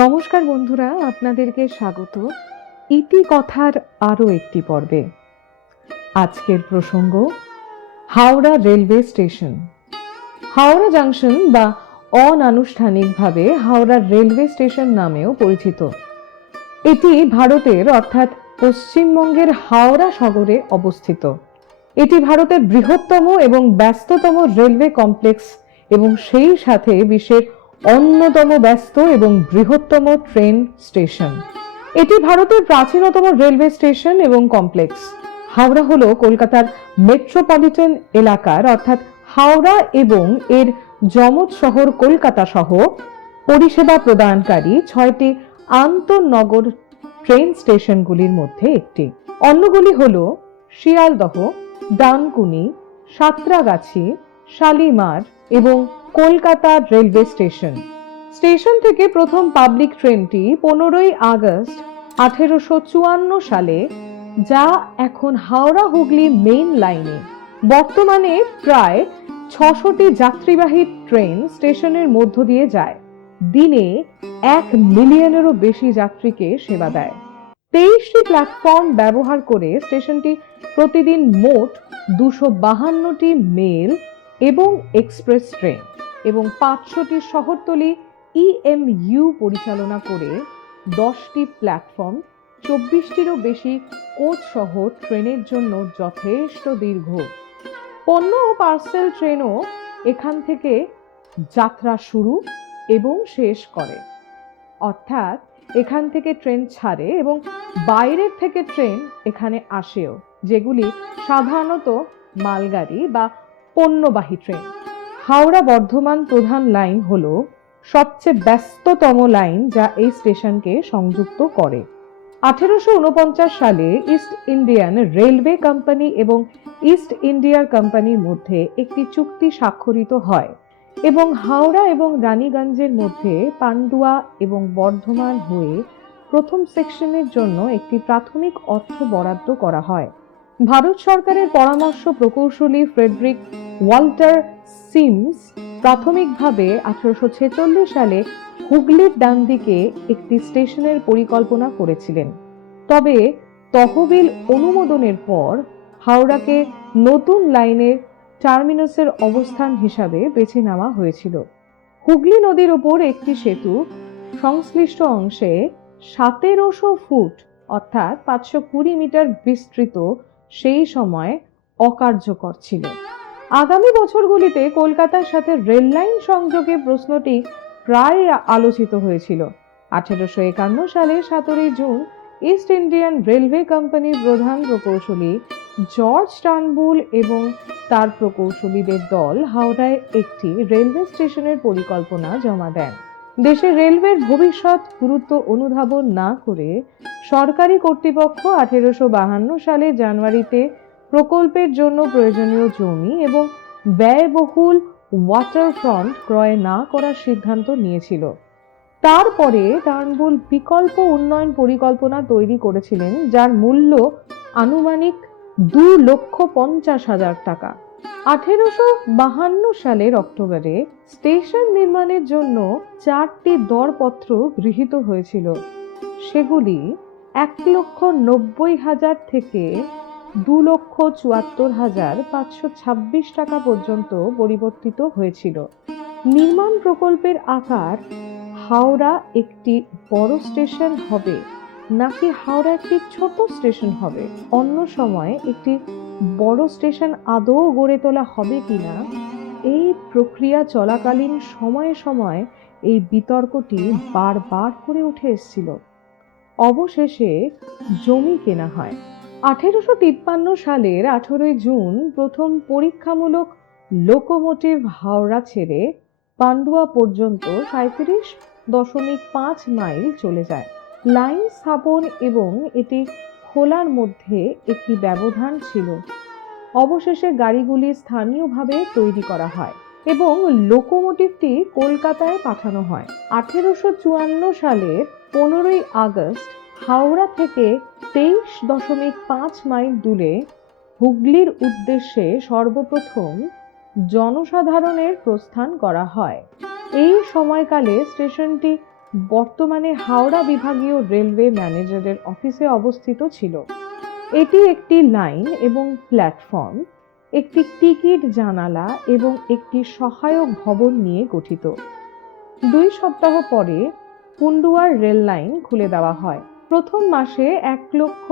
নমস্কার বন্ধুরা, আপনাদেরকে স্বাগত। ইতি কথার আরও একটি পর্বে। আজকের প্রসঙ্গ, Howrah railway station. Howrah junction বা অনানুষ্ঠানিকভাবে হাওড়া রেলওয়ে স্টেশন নামেও পরিচিত। এটি ভারতের, অর্থাৎ পশ্চিমবঙ্গের হাওড়া শহরে অবস্থিত। এটি ভারতের বৃহত্তম এবং ব্যস্ততম রেলওয়ে কমপ্লেক্স এবং সেই সাথে বিশ্বের অন্যতম ব্যস্ত এবং বৃহত্তম ট্রেন স্টেশন। এটি ভারতের প্রাচীনতম রেলওয়ে স্টেশন এবং কমপ্লেক্স। হাওড়া হলো কলকাতার মেট্রোপলিটন এলাকার, অর্থাৎ হাওড়া এবং এর যমজ শহর কলকাতা সহ পরিষেবা প্রদানকারী ছয়টি আন্তঃনগর ট্রেন স্টেশনগুলির মধ্যে একটি। অন্যগুলি হল শিয়ালদহ, ডানকুনি, সাঁতরাগাছি, শালিমার এবং কলকাতা রেলওয়ে স্টেশন। স্টেশন থেকে প্রথম পাবলিক ট্রেনটি পনেরোই আগস্ট আঠেরোশো চুয়ান্ন সালে, যা এখন হাওড়া হুগলি মেইন লাইনে। বর্তমানে প্রায় ছশোটি যাত্রীবাহী ট্রেন স্টেশনের মধ্য দিয়ে যায়। দিনে এক মিলিয়নেরও বেশি যাত্রীকে সেবা দেয়। তেইশটি প্ল্যাটফর্ম ব্যবহার করে স্টেশনটি প্রতিদিন মোট দুশো বাহান্নটি মেল এবং এক্সপ্রেস ট্রেন। এবং পাঁচশোটি শহরতলি ইএমইউ পরিচালনা করে দশটি প্ল্যাটফর্ম, চব্বিশটিরও বেশি কোচ সহ ট্রেনের জন্য যথেষ্ট দীর্ঘ। পণ্য ও পার্সেল ট্রেনও এখান থেকে যাত্রা শুরু এবং শেষ করে। অর্থাৎ এখান থেকে ট্রেন ছাড়ে এবং বাইরের থেকে ট্রেন এখানে আসেও, যেগুলি সাধারণত মালগাড়ি বা পণ্যবাহী ট্রেন। হাওড়া বর্ধমান প্রধান লাইন হল সবচেয়ে ব্যস্ততম লাইন যা এই স্টেশনকে সংযুক্ত করে। আঠেরোশো উনপঞ্চাশ সালে ইস্ট ইন্ডিয়ান রেলওয়ে কোম্পানি এবং ইস্ট ইন্ডিয়ার কোম্পানির মধ্যে একটি চুক্তি স্বাক্ষরিত হয় এবং হাওড়া এবং রানীগঞ্জের মধ্যে পান্ডুয়া এবং বর্ধমান হয়ে প্রথম সেকশনের জন্য একটি প্রাথমিক অর্থ বরাদ্দ করা হয়। ভারত সরকারের পরামর্শ প্রকৌশলী ফ্রেডরিক ওয়াল্টার সিমস প্রাথমিকভাবে আঠারোশো ছেচল্লিশ সালে হুগলির ডান দিকে একটি স্টেশনের পরিকল্পনা করেছিলেন। তবে তহবিল অনুমোদনের পর হাওড়াকে নতুন লাইনের টার্মিনাসের অবস্থান হিসাবে বেছে নেওয়া হয়েছিল। হুগলি নদীর ওপর একটি সেতু সংশ্লিষ্ট অংশে সতেরোশো ফুট অর্থাৎ পাঁচশো কুড়ি মিটার বিস্তৃত সেই সময় অকার্যকর ছিল। আগামী বছরগুলিতে কলকাতার সাথে রেল লাইন সংযোগের প্রশ্নটি প্রায় আলোচিত হয়েছিল। আঠেরোশো একান্ন সালে সতেরোই জুন ইস্ট ইন্ডিয়ান রেলওয়ে কোম্পানির প্রধান প্রকৌশলী জর্জ টার্নবুল এবং তার প্রকৌশলীদের দল হাওড়ায় একটি রেলওয়ে স্টেশনের পরিকল্পনা জমা দেন। দেশে রেলওয়ের ভবিষ্যৎ গুরুত্ব অনুধাবন না করে সরকারি কর্তৃপক্ষ আঠেরোশো বাহান্ন সালে জানুয়ারিতে প্রকল্পের জন্য প্রয়োজনীয় জমি এবং ব্যয়বহুল ওয়াটারফ্রন্ট ক্রয় না করার সিদ্ধান্ত নিয়েছিল। তারপরে টার্নবুল বিকল্প উন্নয়ন পরিকল্পনা তৈরি করেছিলেন, যার মূল্য আনুমানিক দু লক্ষ পঞ্চাশ হাজার টাকা। আঠেরোশো বাহান্ন সালের অক্টোবরে স্টেশন নির্মাণের জন্য চারটি দরপত্র গৃহীত হয়েছিল। সেগুলি এক লক্ষ নব্বই হাজার থেকে দু লক্ষ চুয়াত্তর হাজার পাঁচশো ছাব্বিশ টাকা পর্যন্ত পরিবর্তিত হয়েছিল। নির্মাণ প্রকল্পের আকার হাওড়া একটি বড় স্টেশন হবে, নাকি হাওড়া একটি ছোট স্টেশন হবে? অন্য সময় একটি বড় স্টেশন আদৌ গড়ে তোলা হবে কিনা? এই প্রক্রিয়া চলাকালীন সময়ে সময় এই বিতর্কটি বারবার করে উঠে এসেছিল। অবশেষে জমি কেনা হয়। আঠেরোশো তিপ্পান্ন সালের আঠেরোই জুন প্রথম পরীক্ষামূলক লোকোমোটিভ হাওড়া ছেড়ে পান্ডুয়া পর্যন্ত সাঁত্রিশ দশমিক পাঁচ মাইল চলে যায়। লাইন স্থাপন এবং এটি খোলার মধ্যে একটি ব্যবধান ছিল। অবশেষে গাড়িগুলি স্থানীয়ভাবে তৈরি করা হয় এবং লোকোমোটিভটি কলকাতায় পাঠানো হয়। আঠেরোশো চুয়ান্ন সালের পনেরোই আগস্ট হাওড়া থেকে তেইশ দশমিক পাঁচ মাইল দূরে হুগলির উদ্দেশ্যে সর্বপ্রথম জনসাধারণের প্রস্থান করা হয়। এই সময়কালে স্টেশনটি বর্তমানে হাওড়া বিভাগীয় রেলওয়ে ম্যানেজারের অফিসে অবস্থিত ছিল। এটি একটি লাইন এবং প্ল্যাটফর্ম, একটি টিকিট জানালা এবং একটি সহায়ক ভবন নিয়ে গঠিত। দুই সপ্তাহ পরে কুন্ডুয়ার রেল লাইন খুলে দেওয়া হয়। প্রথম মাসে এক লক্ষ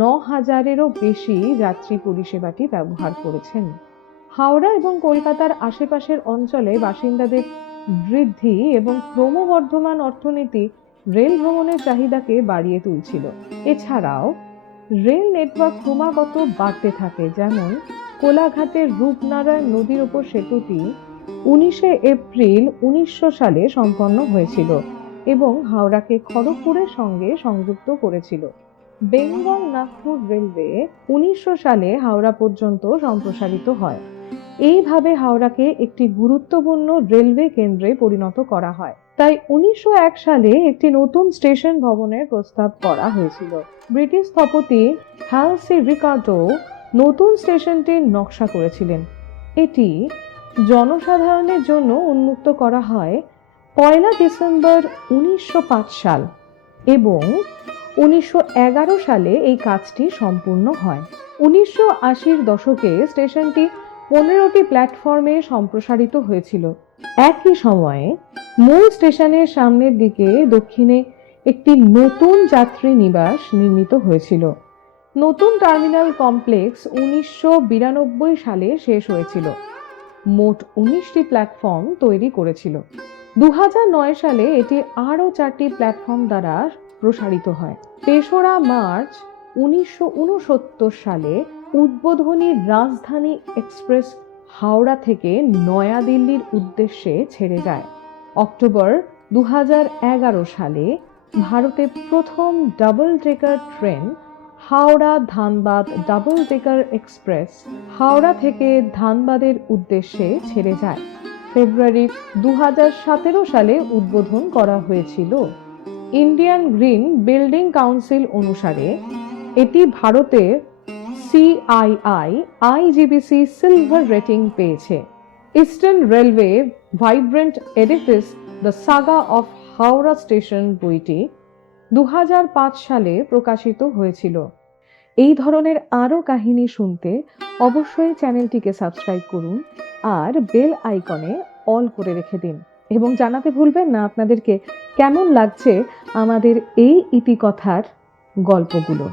ন হাজারেরও বেশি যাত্রী পরিষেবাটি ব্যবহার করেছেন। হাওড়া এবং কলকাতার আশেপাশের অঞ্চলে বাসিন্দাদের বৃদ্ধি এবং ক্রমবর্ধমান অর্থনীতি রেল ভ্রমণের চাহিদাকে বাড়িয়ে তুলছিল। এছাড়াও, রেল নেটওয়ার্ক ক্রমাগত বাড়তে থাকে, যেমন কোলাঘাটের রূপনারায়ণ নদীর উপর সেতুটি উনিশে এপ্রিল উনিশশো সালে সম্পন্ন হয়েছিল। এবং হাওড়াকে খড়গপুরের সঙ্গে সংযুক্ত করেছিল। বেঙ্গল নাগপুর রেলওয়ে উনিশশো সালে হাওড়া পর্যন্ত সম্প্রসারিত হয়। এইভাবে হাওড়াকে একটি গুরুত্বপূর্ণ রেলওয়ে কেন্দ্রে পরিণত করা হয়। তাই উনিশশো এক সালে একটি নতুন স্টেশন ভবনের প্রস্তাব করা হয়েছিল। ব্রিটিশ স্থপতি হ্যালসি রিকার্ডো নতুন স্টেশনটির নকশা করেছিলেন। এটি জনসাধারণের জন্য উন্মুক্ত করা হয় পয়লা ডিসেম্বর উনিশশো পাঁচ সাল এবং উনিশশো এগারো সালে এই কাজটি সম্পূর্ণ হয়। উনিশশো আশির দশকে স্টেশনটি পনেরোটি প্ল্যাটফর্মে সম্প্রসারিত হয়েছিল। একই সময়ে মূল স্টেশনের সামনের দিকে দক্ষিণে একটি নতুন যাত্রী নিবাস নির্মিত হয়েছিল। নতুন টার্মিনাল কমপ্লেক্স উনিশশো বিরানব্বই সালে শেষ হয়েছিল। মোট উনিশটি প্ল্যাটফর্ম তৈরি করেছিল। দু সালে এটি আরও চারটি প্ল্যাটফর্ম দ্বারা প্রসারিত হয়। তেসরা মার্চ উনিশশো উনসত্তর সালে উদ্বোধনী রাজধানী এক্সপ্রেস হাওড়া থেকে নয়াদিল্লির উদ্দেশ্যে ছেড়ে যায়। অক্টোবর দু হাজার এগারো সালে ভারতে প্রথম double decker train Howrah Dhanbad double decker express Howrah থেকে ধানবাদের উদ্দেশ্যে ছেড়ে যায়। ফেব্রুয়ারি দু হাজার সতেরো সালে উদ্বোধন করা হয়েছিল। ইন্ডিয়ান গ্রিন বিল্ডিং কাউন্সিল অনুসারে এটি ভারতের সিআইআই আইজিবিসি সিলভার রেটিং পেয়েছে। Eastern railway vibrant edifice the saga of Howrah station বইটি দু হাজার পাঁচ সালে প্রকাশিত হয়েছিল। এই ধরনের আরও কাহিনী শুনতে অবশ্যই চ্যানেলটিকে সাবস্ক্রাইব করুন আর বেল আইকনে অল করে রেখে দিন। এবং জানাতে ভুলবেন না আপনাদেরকে কেমন লাগছে আমাদের এই ইতিকথার গল্পগুলো।